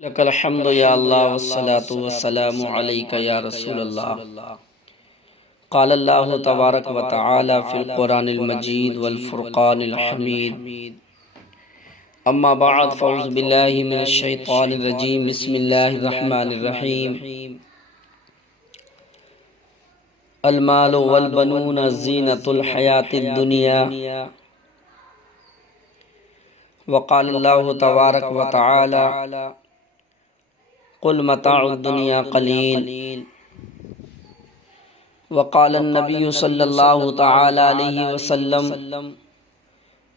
لك الحمد يا الله والصلاة والسلام عليك يا رسول الله. قال الله تبارك وتعالى في القرآن المجيد والفرقان الحميد. أما بعد فأعوذ بالله من الشيطان الرجيم. بسم الله الرحمن الرحيم. المال والبنون زينة الحياة الدنيا. وقال الله تبارك وتعالى قل متاع الدنيا قليل. وقال النبي صلى الله تعالى عليه وسلم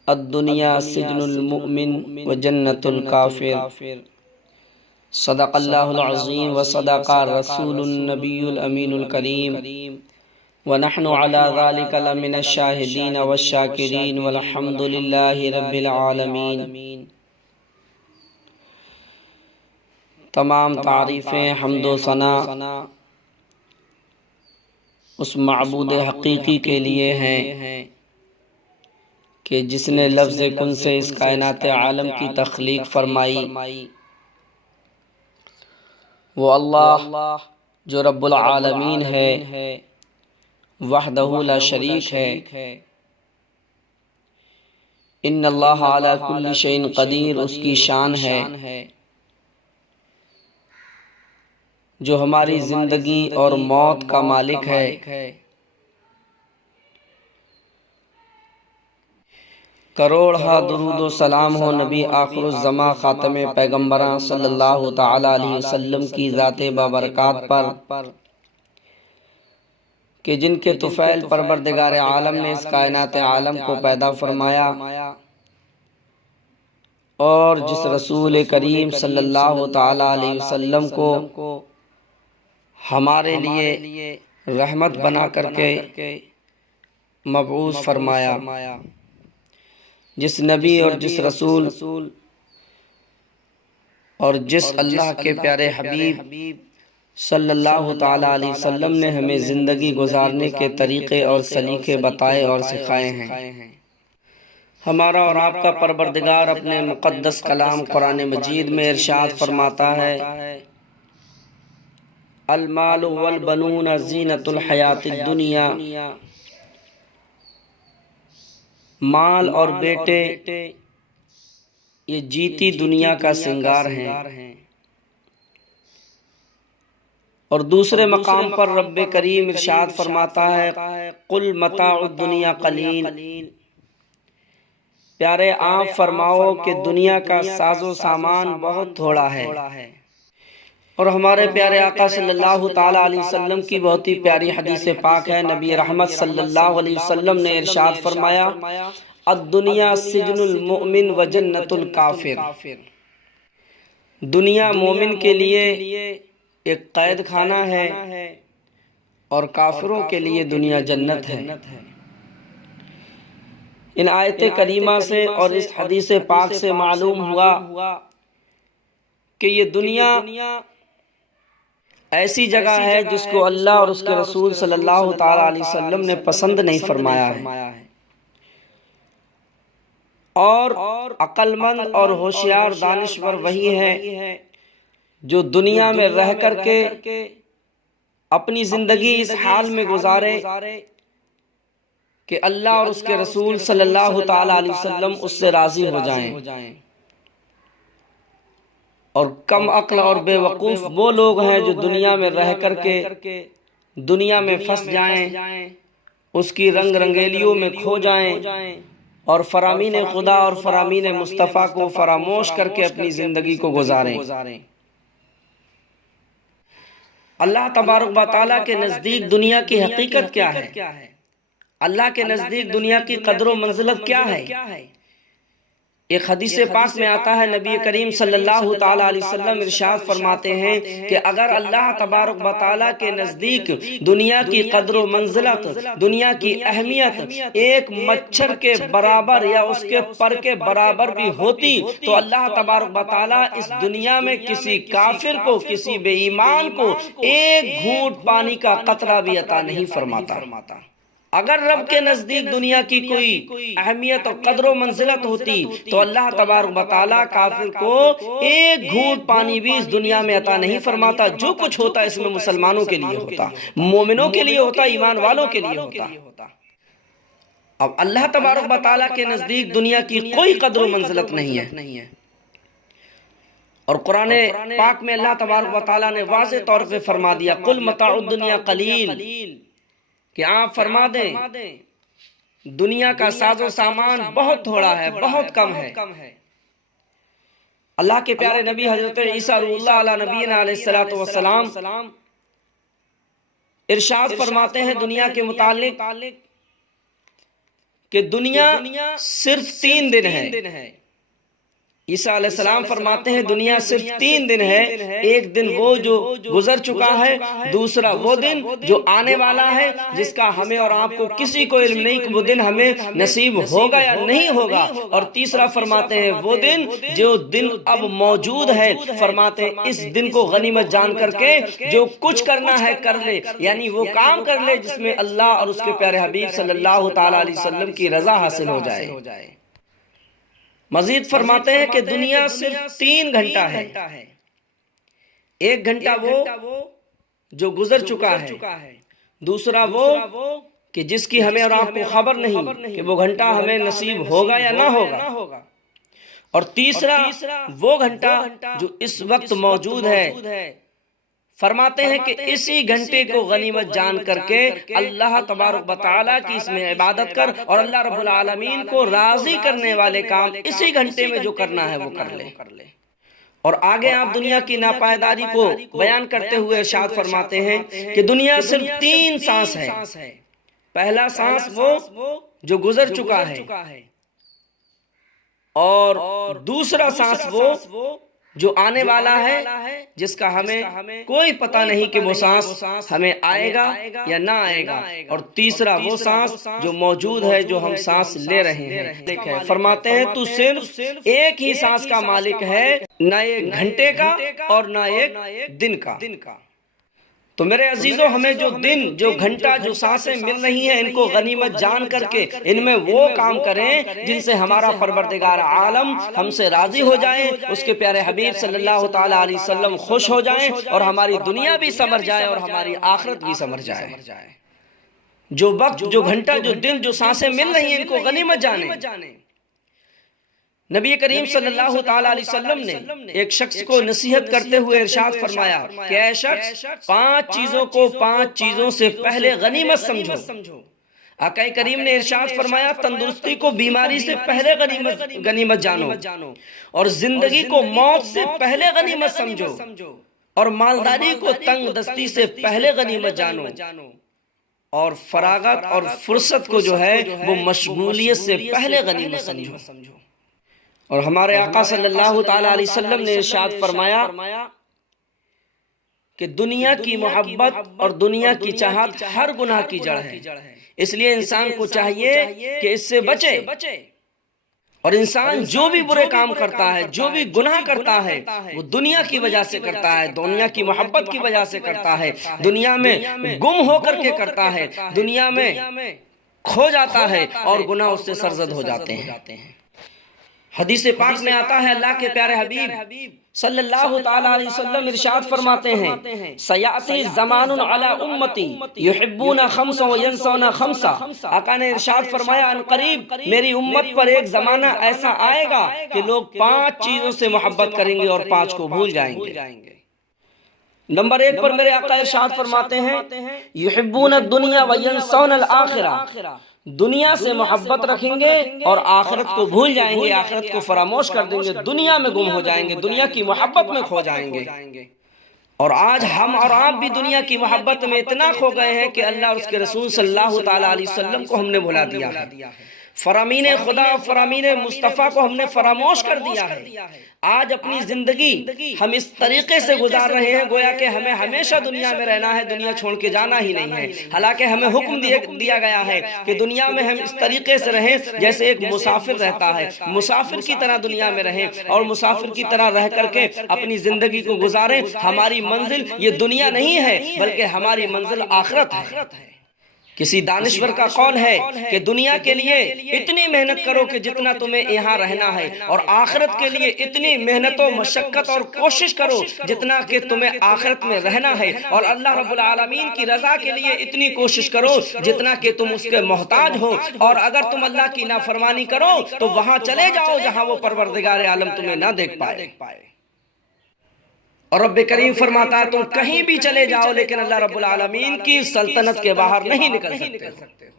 الدنيا سجن المؤمن وجنة الكافر. صدق الله العظيم وصدق الرسول النبي الأمين الكريم، ونحن على ذلك لمن الشاهدين والشاكرين والحمد لله رب العالمين. تمام تعریفیں حمد و ثنا اس معبود حقیقی کے لیے ہیں کہ جس نے لفظ کن سے اس کائنات عالم کی تخلیق فرمائی. وہ اللہ جو رب العالمین ہے، وحدہ لا شریک ہے. ان اللہ علی کل شیء قدیر اس کی شان ہے، جو ہماری زندگی اور موت کا مالک ہے. کروڑہ درود و سلام ہو نبی آخر الزماں خاتم پیغمبراں صلی اللہ تعالی علیہ وسلم کی ذات بابرکات پر، کہ جن کے طفیل پروردگار عالم نے اس کائنات عالم کو پیدا فرمایا، اور جس رسول کریم صلی اللہ تعالی علیہ وسلم کو ہمارے لیے رحمت بنا کر کے مبعوث فرمایا. جس نبی اور جس رسول اور جس اللہ کے پیارے حبیب صلی اللہ تعالی علیہ وسلم نے ہمیں زندگی گزارنے کے طریقے اور سلیقے بتائے اور سکھائے ہیں. ہمارا اور آپ کا پروردگار اپنے مقدس کلام قرآن مجید میں ارشاد فرماتا ہے، المال والبنون زینۃ الحیات الدنیا. مال اور بیٹے یہ جیتی دنیا کا سنگار ہیں. اور دوسرے مقام پر رب کریم ارشاد فرماتا ہے، قل متاع الدنیا قلیل. پیارے آپ فرماؤ کہ دنیا کا ساز و سامان بہت تھوڑا ہے. اور ہمارے پیارے آقا صلی اللہ تعالی علیہ وسلم کی بہت ہی پیاری حدیث پاک ہے. نبی رحمت صلی اللہ علیہ وسلم نے ارشاد فرمایا، الدنیا سجن المؤمن و جنت الکافر. دنیا مومن کے لیے ایک قید خانہ ہے اور کافروں کے لیے دنیا جنت ہے. ان آیت کریمہ سے اور اس حدیث پاک سے معلوم ہوا کہ یہ دنیا ایسی جگہ ہے جس کو اللہ اور اس کے رسول صلی اللہ تعالی علیہ وسلم نے پسند نہیں فرمایا ہے. اور عقل مند اور ہوشیار دانشور وہی ہے جو دنیا میں رہ کر کے اپنی زندگی اس حال میں گزارے کہ اللہ اور اس کے رسول صلی اللہ تعالی علیہ وسلم اس سے راضی ہو جائیں. اور کم عقل اور بے وقوف وہ لوگ ہیں جو دنیا میں رہ کر کے دنیا میں پھنس جائیں، اس کی رنگ رنگیلیوں میں کھو جائیں اور فرامین خدا اور فرامین مصطفیٰ کو فراموش کر کے اپنی زندگی کو گزاریں. اللہ تبارک و تعالیٰ کے نزدیک دنیا کی حقیقت کیا ہے؟ اللہ کے نزدیک دنیا کی قدر و منزلت کیا ہے؟ ایک حدیث پاک میں آتا ہے، نبی کریم صلی اللہ تعالی علیہ وسلم ارشاد فرماتے ہیں کہ اگر اللہ تبارک و تعالیٰ کے نزدیک دنیا کی قدر و منزلت، دنیا کی اہمیت ایک مچھر کے برابر یا اس کے پر کے برابر بھی ہوتی تو اللہ تبارک و تعالیٰ اس دنیا میں کسی کافر کو، کسی بے ایمان کو ایک گھونٹ پانی کا قطرہ بھی عطا نہیں فرماتا. اگر رب کے نزدیک دنیا کی کوئی اہمیت اور قدر و منزلت ہوتی تو اللہ تبارک و تعالیٰ کافر کو ایک گھونٹ پانی بھی اس دنیا میں عطا نہیں فرماتا۔ جو کچھ ہوتا اس میں مسلمانوں کے لیے ہوتا، مومنوں کے لیے ہوتا، ایمان والوں کے لیے ہوتا۔ اب اللہ تبارک و تعالیٰ کے نزدیک دنیا کی کوئی قدر و منزلت نہیں ہے، اور قرآن پاک میں اللہ تبارک و تعالیٰ نے واضح طور پہ فرما دیا قل متاع الدنیا قلیل، کہ آپ فرما دیں دنیا کا ساز و سامان بہت تھوڑا ہے، بہت کم ہے۔ اللہ کے پیارے نبی حضرت عیسیٰ روح اللہ علیہ نبینا علیہ السلام ارشاد فرماتے ہیں دنیا کے متعلق کہ دنیا صرف 3 دن ہے۔ عیسیٰ علیہ السلام فرماتے ہیں دنیا صرف 3 دن ہے، ایک دن وہ جو گزر چکا ہے، دوسرا وہ دن جو آنے والا ہے جس کا ہمیں اور آپ کو کسی کو علم نہیں کہ وہ دن ہمیں نصیب ہوگا یا نہیں ہوگا، اور تیسرا فرماتے ہیں وہ دن جو دن اب موجود ہے، فرماتے ہیں اس دن کو غنیمت جان کر کے جو کچھ کرنا ہے کر لے، یعنی وہ کام کر لے جس میں اللہ اور اس کے پیارے حبیب صلی اللہ تعالیٰ علیہ وسلم کی رضا حاصل ہو جائے۔ مزید فرماتے ہیں کہ دنیا صرف 3 گھنٹہ ہے، 1 گھنٹہ وہ جو گزر چکا ہے، دوسرا وہ کہ جس کی ہمیں اور آپ کو خبر نہیں کہ وہ گھنٹہ ہمیں نصیب ہوگا یا نہ ہوگا، اور تیسرا وہ گھنٹہ جو اس وقت موجود ہے۔ فرماتے ہیں کہ اسی گھنٹے کو غنیمت جان کر کے اللہ تبارک و تعالیٰ کی اس میں عبادت کر، اور اللہ رب العالمین کو راضی کرنے والے کام اسی گھنٹے میں جو کرنا ہے وہ کر لے۔ اور آگے آپ دنیا کی ناپائیداری کو بیان کرتے ہوئے ارشاد فرماتے ہیں کہ دنیا صرف 3 سانس ہے۔ پہلا سانس وہ جو گزر چکا ہے، اور دوسرا سانس وہ جو آنے والا ہے جس کا ہمیں کوئی پتہ نہیں کہ وہ سانس ہمیں آئے گا یا نہ آئے گا، اور تیسرا وہ سانس جو موجود ہے جو ہم سانس لے رہے ہیں۔ فرماتے ہیں تو صرف ایک ہی سانس کا مالک ہے، نہ ایک گھنٹے کا اور نہ ایک دن کا۔ تو میرے عزیزوں ہمیں جو دن، جو گھنٹہ، جو سانسیں مل رہی ہیں ان کو غنیمت جان کر کے ان میں وہ کام کریں جن سے ہمارا پروردگار عالم ہم سے راضی ہو جائیں، اس کے پیارے حبیب صلی اللہ تعالیٰ علیہ وسلم خوش ہو جائیں، اور ہماری دنیا بھی سمر جائے اور ہماری آخرت بھی سمر جائے۔ جو وقت، جو گھنٹہ، جو دن، جو سانسیں مل رہی ہیں ان کو غنیمت جانیں۔ نبی کریم صلی اللہ تعالیٰ علیہ وسلم نے ایک شخص کو نصیحت کرتے ہوئے ارشاد فرمایا کہ اے شخص 5 چیزوں کو 5 چیزوں سے پہلے غنیمت سمجھو۔ آقا کریم نے ارشاد فرمایا تندرستی کو بیماری سے پہلے غنیمت جانو، اور زندگی کو موت سے پہلے غنیمت سمجھو، اور مالداری کو تنگ دستی سے پہلے غنیمت جانو، اور فراغت اور فرصت کو جو ہے وہ مشغولیت سے پہلے غنیمت سمجھو۔ اور ہمارے آقا صلی اللہ تعالیٰ علیہ وسلم نے ارشاد فرمایا کہ دنیا کی محبت اور دنیا کی چاہت ہر گناہ کی جڑ ہے، اس لیے انسان کو چاہیے کہ اس سے بچے، اور انسان جو بھی برے کام کرتا ہے، جو بھی گناہ کرتا ہے وہ دنیا کی وجہ سے کرتا ہے، دنیا کی محبت کی وجہ سے کرتا ہے، دنیا میں گم ہو کر کے کرتا ہے، دنیا میں کھو جاتا ہے اور گناہ اس سے سرزد ہو جاتے ہیں۔ حدیث پاک میں آتا ہے اللہ کے پیارے حبیب صلی اللہ تعالیٰ علیہ وسلم ارشاد فرماتے ہیں سیاتی زمان علی امتی یحبون خمسا وینسون خمسا۔ آقا نے ارشاد فرمایا ان قریب میری امت پر ایک زمانہ ایسا آئے گا کہ لوگ 5 چیزوں سے محبت کریں گے اور 5 کو بھول جائیں گے۔ نمبر 1 پر میرے آقا ارشاد فرماتے ہیں یحبون الدنیا وینسون الآخرہ، دنیا سے محبت رکھیں گے اور آخرت کو بھول جائیں گے، آخرت کو فراموش کر دیں گے، دنیا میں گم ہو جائیں گے، دنیا کی محبت میں کھو جائیں گے۔ اور آج ہم اور آپ بھی دنیا کی محبت میں اتنا کھو گئے ہیں کہ اللہ اور اس کے رسول صلی اللہ تعالیٰ علیہ وسلم کو ہم نے بھلا دیا ہے، فرامین خدا، فرامین مصطفیٰ کو ہم نے فراموش کر دیا ہے۔ آج اپنی زندگی ہم اس طریقے سے گزار رہے ہیں گویا کہ ہمیں ہمیشہ دنیا میں رہنا ہے، دنیا چھوڑ کے جانا ہی نہیں ہے، حالانکہ ہمیں حکم دیا گیا ہے کہ دنیا میں ہم اس طریقے سے رہیں جیسے ایک مسافر رہتا ہے، مسافر کی طرح دنیا میں رہیں اور مسافر کی طرح رہ کر کے اپنی زندگی کو گزاریں۔ ہماری منزل یہ دنیا نہیں ہے بلکہ ہماری منزل آخرت ہے۔ کسی دانشور کا قول ہے کہ دنیا کے لیے اتنی محنت کرو کہ جتنا تمہیں یہاں رہنا ہے، اور آخرت کے لیے اتنی محنت و مشقت اور کوشش کرو جتنا کہ تمہیں آخرت میں رہنا ہے، اور اللہ رب العالمین کی رضا کے لیے اتنی کوشش کرو جتنا کہ تم اس کے محتاج ہو، اور اگر تم اللہ کی نافرمانی کرو تو وہاں چلے جاؤ جہاں وہ پروردگار عالم تمہیں نہ دیکھ پائے۔ اور رب کریم فرماتا ہے تم کہیں بھی چلے جاؤ لیکن اللہ رب العالمین کی سلطنت کے باہر نہیں نکل سکتے ہو۔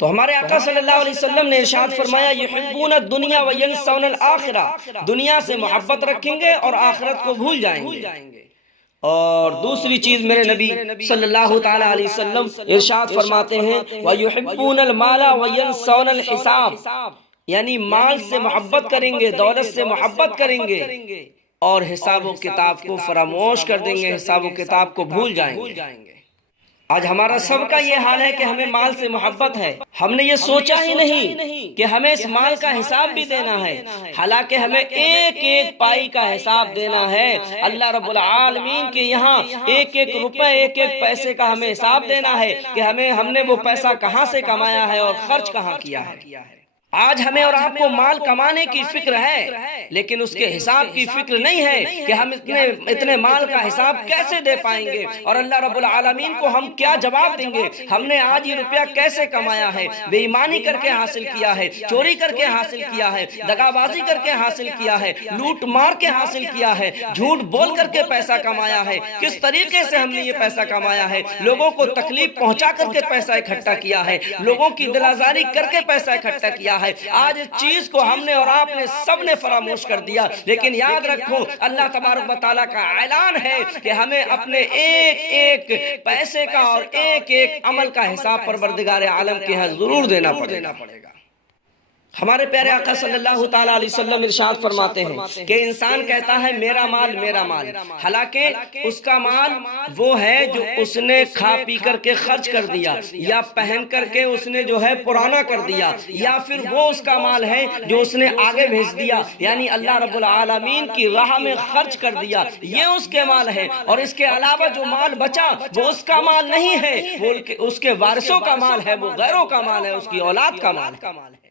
تو ہمارے آقا صلی اللہ علیہ وسلم نے ارشاد فرمایا یحبون الدنیا وینسون الآخرہ، دنیا سے محبت رکھیں گے اور آخرت کو بھول جائیں گے۔ اور دوسری چیز میرے نبی صلی اللہ تعالی علیہ وسلم ارشاد فرماتے ہیں وَيُحِبُّونَ الْمَالَ وَيَنْسَوْنَ الْحِسَابَ، یعنی مال سے محبت کریں گے، دولت سے محبت کریں گے اور حساب و کتاب کو فراموش کر دیں گے، حساب و کتاب کو بھول جائیں گے۔ آج ہمارا سب کا یہ حال ہے کہ ہمیں مال سے محبت ہے، ہم نے یہ سوچا ہی نہیں کہ ہمیں اس مال کا حساب بھی دینا ہے، حالانکہ ہمیں ایک ایک پائی کا حساب دینا ہے۔ اللہ رب العالمین کے یہاں ایک ایک روپے، ایک ایک پیسے کا ہمیں حساب دینا ہے کہ ہم نے وہ پیسہ کہاں سے کمایا ہے اور خرچ کہاں کیا ہے۔ آج ہمیں اور آپ کو مال کمانے کی فکر ہے لیکن اس کے حساب کی فکر نہیں ہے کہ ہم اتنے مال کا حساب کیسے دے پائیں گے، اور اللہ رب العالمین کو ہم کیا جواب دیں گے۔ ہم نے آج یہ روپیہ کیسے کمایا ہے؟ بے ایمانی کر کے حاصل کیا ہے، چوری کر کے حاصل کیا ہے، دغا بازی کر کے حاصل کیا ہے، لوٹ مار کے حاصل کیا ہے، جھوٹ بول کر کے پیسہ کمایا ہے، کس طریقے سے ہم نے یہ پیسہ کمایا ہے؟ لوگوں کو تکلیف پہنچا کر کے پیسہ اکٹھا کیا ہے، لوگوں کی دل آزاری کر کے پیسہ اکٹھا کیا ہے۔ آج اس چیز کو ہم نے اور آپ نے سب نے فراموش کر دیا، لیکن یاد رکھو اللہ تبارک و تعالیٰ کا اعلان ہے کہ ہمیں اپنے ایک ایک پیسے کا اور ایک ایک عمل کا حساب پروردگار عالم کے ہاں ضرور دینا پڑے گا۔ ہمارے پیارے آقا صلی اللہ تعالیٰ علیہ وسلم ارشاد فرماتے ہیں کہ انسان کہتا ہے میرا مال میرا مال، حالانکہ اس کا مال وہ ہے جو اس نے کھا پی کر کے خرچ کر دیا، یا پہن کر کے اس نے جو ہے پرانا کر دیا، یا پھر وہ اس کا مال ہے جو اس نے آگے بھیج دیا، یعنی اللہ رب العالمین کی راہ میں خرچ کر دیا، یہ اس کے مال ہے۔ اور اس کے علاوہ جو مال بچا وہ اس کا مال نہیں ہے، وہ اس کے وارثوں کا مال ہے، وہ غیروں کا مال ہے، اس کی اولاد کا مال ہے۔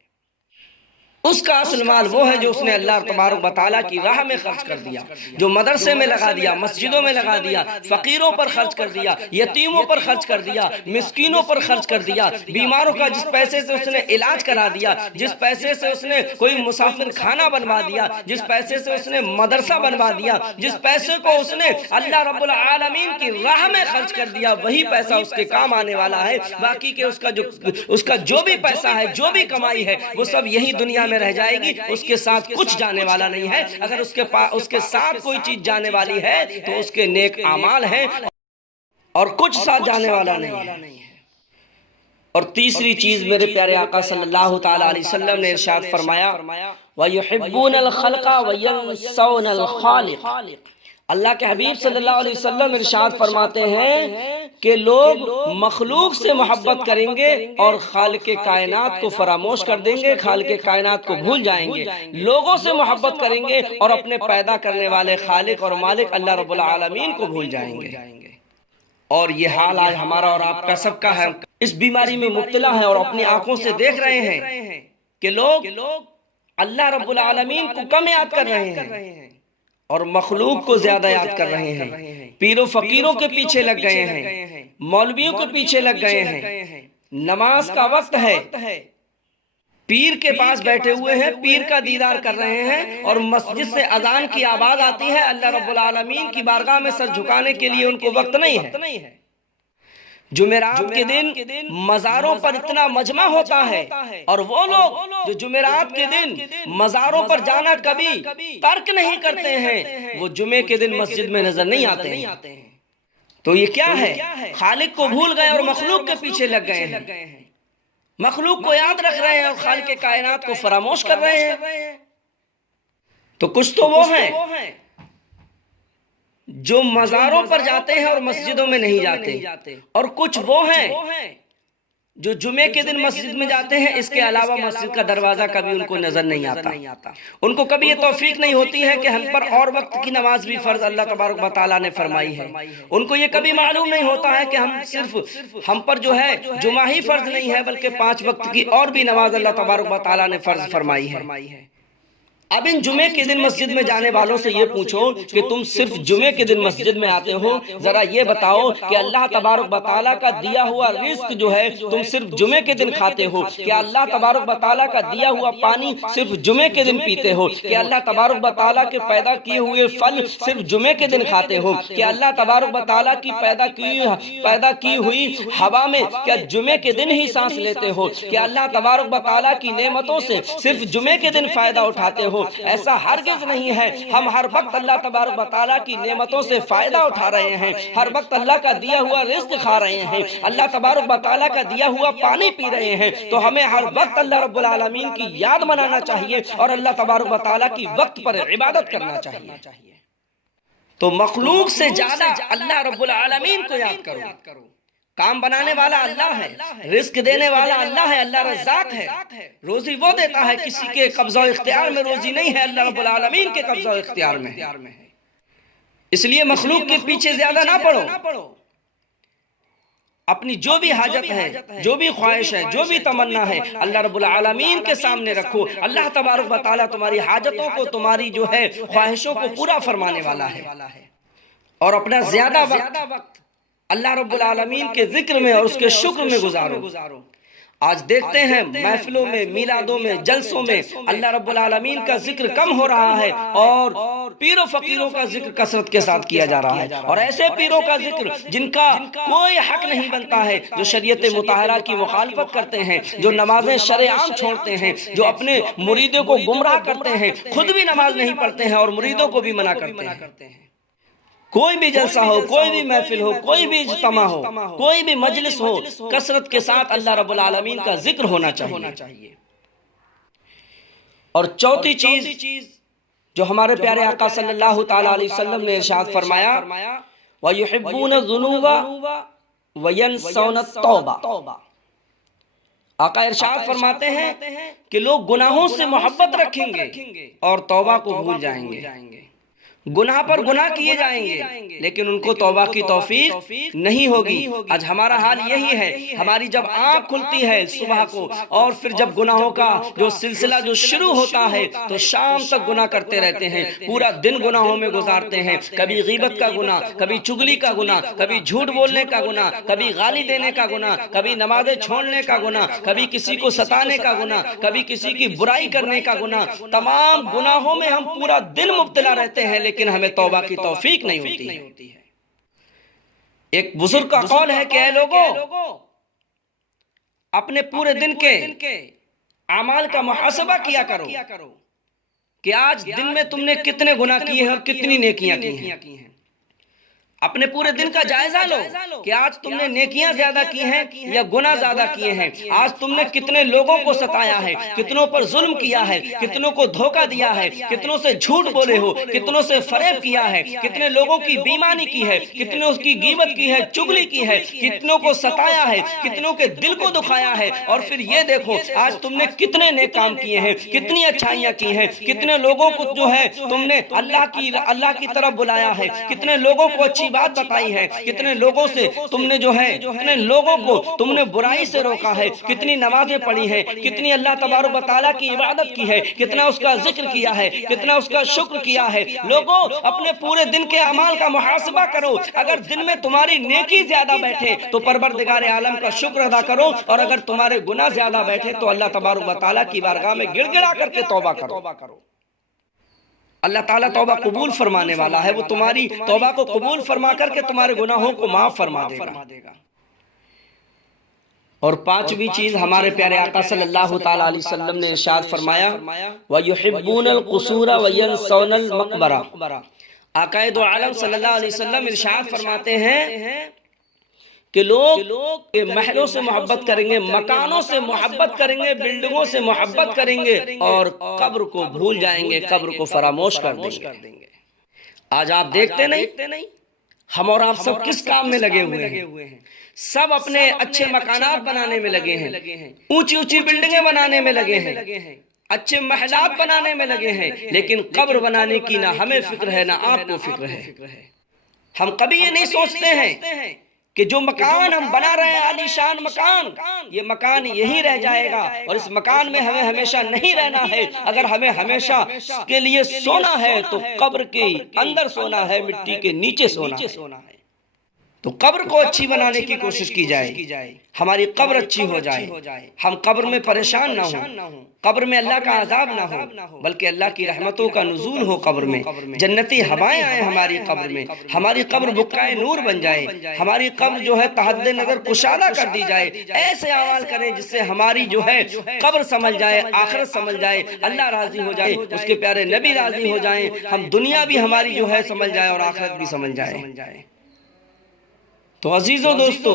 اس کا اصل مال وہ ہے جو اس نے اللہ تبارک و تعالیٰ کی راہ میں خرچ کر دیا، جو مدرسے میں لگا دیا، مسجدوں میں لگا دیا، فقیروں پر خرچ کر دیا، یتیموں پر خرچ کر دیا، مسکینوں پر خرچ کر دیا، بیماروں کا جس پیسے سے اس نے علاج کرا دیا، جس پیسے سے اس نے کوئی مسافر خانہ بنوا دیا، جس پیسے سے اس نے مدرسہ بنوا دیا، جس پیسے کو اس نے اللہ رب العالمین کی راہ میں خرچ کر دیا، وہی پیسہ اس کے کام آنے والا ہے۔ باقی کہ اس کا جو بھی پیسہ ہے، جو بھی کمائی ہے، وہ سب یہی دنیا میں رہ جائے گی، اس کے ساتھ کچھ جانے والا نہیں ہے۔ اگر اس کے ساتھ کوئی چیز جانے والی ہے تو اس کے نیک اعمال ہیں، اور کچھ ساتھ جانے والا نہیں ہے۔ اور تیسری چیز میرے پیارے آقا صلی اللہ تعالی علیہ وسلم نے ارشاد فرمایا وَيُحِبُّونَ الْخَلْقَ وَيَنْسَوْنَ الْخَالِقَ، اللہ کے حبیب صلی اللہ علیہ وسلم ارشاد فرماتے ہیں کہ لوگ مخلوق سے محبت کریں گے اور خالق کائنات کو فراموش کر دیں گے، خالق کائنات کو بھول جائیں گے۔ لوگوں سے محبت کریں گے اور اپنے پیدا کرنے والے خالق اور مالک اللہ رب العالمین کو بھول جائیں گے۔ اور یہ حال آج ہمارا اور آپ کا سب کا ہے، اس بیماری میں مبتلا ہے اور اپنی آنکھوں سے دیکھ رہے ہیں کہ لوگ اللہ رب العالمین کو کم یاد کر رہے ہیں اور مخلوق کو زیادہ یاد کر رہے ہیں، پیر و فقیروں کے پیچھے لگ گئے ہیں، مولویوں کے پیچھے لگ گئے ہیں۔ نماز کا وقت ہے، پیر کے پاس بیٹھے ہوئے ہیں، پیر کا دیدار کر رہے ہیں، اور مسجد سے اذان کی آواز آتی ہے، اللہ رب العالمین کی بارگاہ میں سر جھکانے کے لیے ان کو وقت نہیں ہے۔ جمعرات کے دن مزاروں پر اتنا مجمع ہوتا ہے، اور وہ لوگ جو جمعرات کے دن مزاروں پر جانا کبھی ترک نہیں کرتے ہیں، وہ جمعے کے دن مسجد میں نظر نہیں آتے ہیں۔ تو یہ کیا ہے؟ خالق کو بھول گئے اور مخلوق کے پیچھے لگ گئے ہیں، مخلوق کو یاد رکھ رہے ہیں اور خالق کائنات کو فراموش کر رہے ہیں۔ تو کچھ تو وہ ہیں جو مزاروں پر جاتے ہیں اور مسجدوں میں نہیں جاتے، اور کچھ وہ ہیں جو جمعے کے دن مسجد میں جاتے ہیں اس کے علاوہ مسجد کا دروازہ کبھی ان کو نظر نہیں آتا، ان کو کبھی یہ توفیق نہیں ہوتی ہے کہ ہم پر اور وقت کی نماز بھی فرض اللہ تبارک و تعالیٰ نے فرمائی ہے، ان کو یہ کبھی معلوم نہیں ہوتا ہے کہ ہم پر جو ہے جمعہ ہی فرض نہیں ہے بلکہ 5 وقت کی اور بھی نماز اللہ تبارک و تعالیٰ نے فرض فرمائی ہے۔ اب ان جمعے کے دن مسجد میں جانے والوں سے یہ پوچھو کہ تم صرف جمعے کے دن مسجد میں آتے ہو، ذرا یہ بتاؤ کہ اللہ تبارک و تعالیٰ کا دیا ہوا رزق جو ہے تم صرف جمعے کے دن کھاتے ہو، کیا اللہ تبارک و تعالیٰ کا دیا ہوا پانی صرف جمعے کے دن پیتے ہو، کیا اللہ تبارک و تعالیٰ کے پیدا کیے ہوئے پھل صرف جمعے کے دن کھاتے ہو، کیا اللہ تبارک و تعالیٰ کی پیدا کی ہوئی ہوا میں کیا جمعے کے دن ہی سانس لیتے ہو، کیا اللہ تبارک و تعالیٰ کی نعمتوں سے صرف جمعے کے دن فائدہ اٹھاتے ہو؟ ایسا ہرگز نہیں ہے، ہم ہر وقت اللہ تبارک و تعالیٰ کی نعمتوں سے فائدہ اٹھا رہے ہیں، ہر وقت اللہ کا دیا ہوا رزق کھا رہے ہیں، اللہ تبارک و تعالیٰ کا دیا ہوا پانی پی رہے ہیں، تو ہمیں ہر وقت اللہ رب العالمین کی یاد منانا چاہیے اور اللہ تبارک و تعالیٰ کی وقت پر عبادت کرنا چاہیے۔ تو مخلوق سے زیادہ اللہ رب العالمین کو یاد کرو، کام بنانے والا اللہ ہے، رزق دینے والا اللہ ہے، اللہ رزاق ہے، روزی وہ دیتا ہے، کسی کے قبضہ و اختیار میں روزی نہیں ہے، اللہ رب العالمین کے قبضہ و اختیار میں ہے۔ اس لیے مخلوق کے پیچھے زیادہ نہ پڑو، اپنی جو بھی حاجت ہے، جو بھی خواہش ہے، جو بھی تمنا ہے اللہ رب العالمین کے سامنے رکھو، اللہ تبارک و تعالیٰ تمہاری حاجتوں کو، تمہاری جو ہے خواہشوں کو پورا فرمانے والا ہے، اور اپنا زیادہ وقت اللہ رب العالمین کے ذکر میں اور اس کے شکر میں گزارو۔ آج دیکھتے ہیں محفلوں میں، میلادوں میں، جلسوں میں اللہ رب العالمین کا ذکر کم ہو رہا ہے اور پیر و فقیروں کا ذکر کثرت کے ساتھ کیا جا رہا ہے، اور ایسے پیروں کا ذکر جن کا کوئی حق نہیں بنتا ہے، جو شریعت مطہرہ کی مخالفت کرتے ہیں، جو نمازیں شرعام چھوڑتے ہیں، جو اپنے مریدوں کو گمراہ کرتے ہیں، خود بھی نماز نہیں پڑھتے ہیں اور مریدوں کو بھی منع کرتے ہیں۔ کوئی بھی جلسہ ہو، کوئی بھی محفل ہو، کوئی بھی اجتماع ہو، کوئی بھی مجلس ہو، کثرت کے ساتھ اللہ رب العالمین کا ذکر ہونا چاہیے۔ اور چوتھی چیز جو ہمارے پیارے آقا صلی اللہ تعالیٰ علیہ وسلم نے ارشاد فرمایا، وَيُحِبُّونَ الذُّنُوبَ وَيَنسَوْنَ التَّوْبَةَ، آقا ارشاد فرماتے ہیں کہ لوگ گناہوں سے محبت رکھیں گے اور توبہ کو بھول جائیں گے، گناہ پر گناہ کیے جائیں گے لیکن ان کو توبہ کی توفیق نہیں ہوگی۔ آج ہمارا حال یہی ہے، ہماری جب آنکھ کھلتی ہے صبح کو اور پھر جب گناہوں کا جو سلسلہ جو شروع ہوتا ہے تو شام تک گناہ کرتے رہتے ہیں، پورا دن گناہوں میں گزارتے ہیں، کبھی غیبت کا گناہ، کبھی چگلی کا گناہ، کبھی جھوٹ بولنے کا گناہ، کبھی گالی دینے کا گناہ، کبھی نمازیں چھوڑنے کا گناہ، کبھی کسی کو ستانے کا گناہ، کبھی کسی کی برائی کرنے کا گناہ، تمام گناہوں میں ہم پورا دن مبتلا رہتے ہیں لیکن ہمیں توبہ کی توفیق نہیں ہوتی ہے۔ ایک بزرگ کا قول ہے کہ اے لوگوں، اپنے پورے دن کے اعمال کا محاسبہ کیا کرو کہ آج دن میں تم نے کتنے گناہ کیے ہیں اور کتنی نیکیاں کی ہیں۔ اپنے پورے دن کا جائزہ لو کہ آج تم نے نیکیاں زیادہ کی ہیں یا گناہ زیادہ کیے ہیں، آج تم نے کتنے لوگوں کو ستایا ہے، کتنوں پر ظلم کیا ہے، کتنوں کو دھوکہ دیا ہے، کتنوں سے جھوٹ بولے ہو، کتنوں سے فریب کیا ہے، کتنے لوگوں کی بےایمانی کی ہے، کتنوں کی غیبت کی ہے، چگلی کی ہے، کتنوں کو ستایا ہے، کتنوں کے دل کو دکھایا ہے، اور پھر یہ دیکھو آج تم نے کتنے نیک کام کیے ہیں، کتنی اچھائیاں کی ہیں، کتنے لوگوں کو جو ہے تم نے اللہ کی طرف بلایا ہے، کتنے لوگوں کو اچھی بات بتائی ہے، کتنے لوگوں سے تم نے جو ہے کتنے لوگوں کو تم نے برائی سے روکا ہے، کتنی نمازیں پڑھی ہیں، کتنی اللہ تبارک و تعالیٰ کی عبادت کی ہے، کتنا اس کا ذکر کیا ہے، کتنا اس کا شکر کیا ہے۔ لوگوں اپنے پورے دن کے اعمال کا محاسبہ کرو، اگر دن میں تمہاری نیکی زیادہ بیٹھے تو پروردگار عالم کا شکر ادا کرو، اور اگر تمہارے گناہ زیادہ بیٹھے تو اللہ تبارک و تعالیٰ کی بارگاہ میں گڑ گڑا کر کے توبہ کرو۔ اللہ تعالیٰ توبہ قبول فرمانے والا ہے، وہ تمہاری توبہ کو قبول فرما کر کے تمہارے گناہوں کو معاف فرما دے گا۔ اور پانچویں چیز ہمارے پیارے آقا صلی اللہ تعالیٰ علیہ وسلم نے ارشاد فرمایا، وَيُحِبُّونَ الْقُصُورَ وَيَنْسَوْنَ الْمَقْبَرَةَ، آقا دو عالم صلی اللہ علیہ وسلم ارشاد فرماتے ہیں کہ لوگ محلوں سے محبت کریں گے، مکانوں سے محبت کریں گے، بلڈنگوں سے محبت کریں گے اور قبر کو بھول جائیں گے، قبر کو فراموش کر دیں گے۔ آج آپ دیکھتے نہیں ہم اور آپ سب کس کام میں لگے ہوئے ہیں؟ سب اپنے اچھے مکانات بنانے میں لگے ہیں، اونچی اونچی بلڈنگیں بنانے میں لگے ہیں، اچھے محلات بنانے میں لگے ہیں، لیکن قبر بنانے کی نہ ہمیں فکر ہے نہ آپ کو فکر ہے۔ ہم کبھی یہ نہیں سوچتے ہیں کہ جو مکان ہم بنا رہے ہیں، عالی شان مکان، یہ مکان یہی رہ جائے گا اور اس مکان میں ہمیں ہمیشہ نہیں رہنا ہے۔ اگر ہمیں ہمیشہ کے لیے سونا ہے تو قبر کے اندر سونا ہے، مٹی کے نیچے سونا ہے۔ تو قبر کو اچھی بنانے کی کوشش کی جائے، ہماری قبر اچھی ہو جائے، ہم قبر میں پریشان نہ ہوں، قبر میں اللہ کا عذاب نہ ہو، بلکہ اللہ کی رحمتوں کا نزول ہو قبر میں، جنتی ہوائیں آئیں ہماری قبر میں، ہماری قبر بقعۂ نور بن جائے، ہماری قبر جو ہے تحد نظر کشادہ کر دی جائے۔ ایسے اعمال کریں جس سے ہماری جو ہے قبر سمجھ جائے، آخرت سمجھ جائے، اللہ راضی ہو جائے، اس کے پیارے نبی راضی ہو جائیں، ہم دنیا بھی ہماری جو ہے سمجھ جائے اور آخرت بھی سمجھ جائے۔ تو عزیزو دوستو،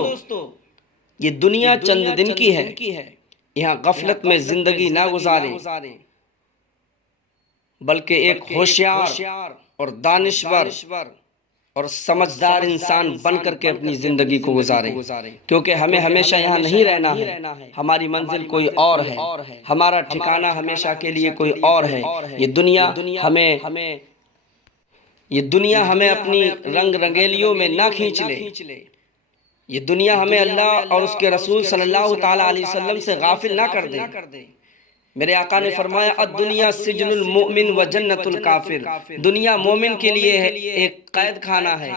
یہ دنیا چند دن کی ہے، یہاں غفلت میں زندگی نہ گزاریں، بلکہ ایک ہوشیار اور دانشور اور سمجھدار انسان بن کر کے اپنی زندگی کو گزاریں، کیونکہ ہمیں ہمیشہ یہاں نہیں رہنا ہے، ہماری منزل کوئی اور ہے، ہمارا ٹھکانہ ہمیشہ کے لیے کوئی اور ہے۔ یہ دنیا ہمیں اپنی رنگ رنگیلیوں میں نہ کھینچ لے، یہ دنیا ہمیں اللہ اور اس کے رسول صلی اللہ تعالیٰ علیہ وسلم سے غافل نہ کر دے۔ میرے آقا نے فرمایا الدنیا سجن المؤمن و جنت الکافر، دنیا مومن کے لیے ایک قید خانہ ہے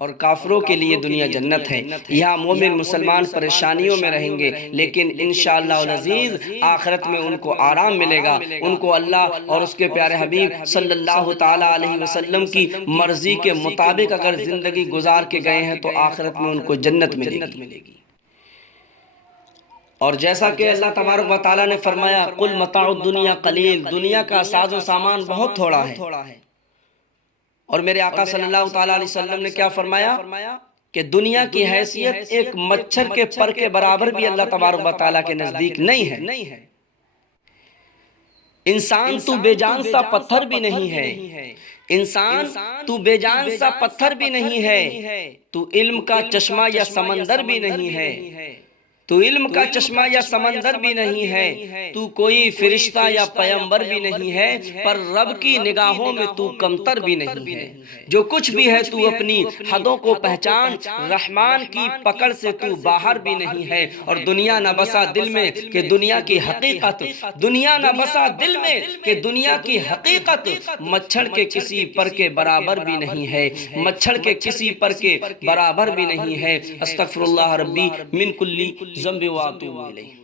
اور کافروں کے لیے دنیا جنت ہے۔ یہاں مومن مسلمان پریشانیوں میں رہیں گے، لیکن انشاءاللہ العزیز آخرت میں ان کو آرام ملے گا، ان کو اللہ اور اس کے پیارے حبیب صلی اللہ تعالیٰ علیہ وسلم کی مرضی کے مطابق اگر زندگی گزار کے گئے ہیں تو آخرت میں ان کو جنت ملے گی۔ اور جیسا کہ اللہ تبارک و تعالیٰ نے فرمایا قل متاع الدنیا قلیل، دنیا کا ساز و سامان بہت تھوڑا ہے۔ اور میرے آقا صلی اللہ تعالیٰ علیہ وسلم نے کیا فرمایا کہ دنیا کی حیثیت ایک مچھر کے پر کے برابر بھی اللہ تبارک و تعالیٰ کے نزدیک نہیں ہے۔ انسان تو بے جان سا پتھر بھی نہیں ہے، انسان تو بے جان سا پتھر بھی نہیں ہے، تو علم کا چشمہ یا سمندر بھی نہیں ہے، تو علم کا چشمہ یا سمندر بھی نہیں ہے، تو کوئی فرشتہ یا پیغمبر بھی نہیں ہے، پر رب کی نگاہوں میں تو کمتر بھی نہیں ہے۔ جو کچھ بھی ہے تو اپنی حدوں کو پہچان، رحمان کی پکڑ سے تو باہر بھی نہیں ہے۔ اور دنیا نہ بسا دل میں کہ دنیا کی حقیقت، دنیا نہ بسا دل میں کہ دنیا کی حقیقت مچھر کے کسی پر کے برابر بھی نہیں ہے، مچھر کے کسی پر کے برابر بھی نہیں ہے۔ استغفر اللہ ربی من کلی ذنب واتوب الیہ۔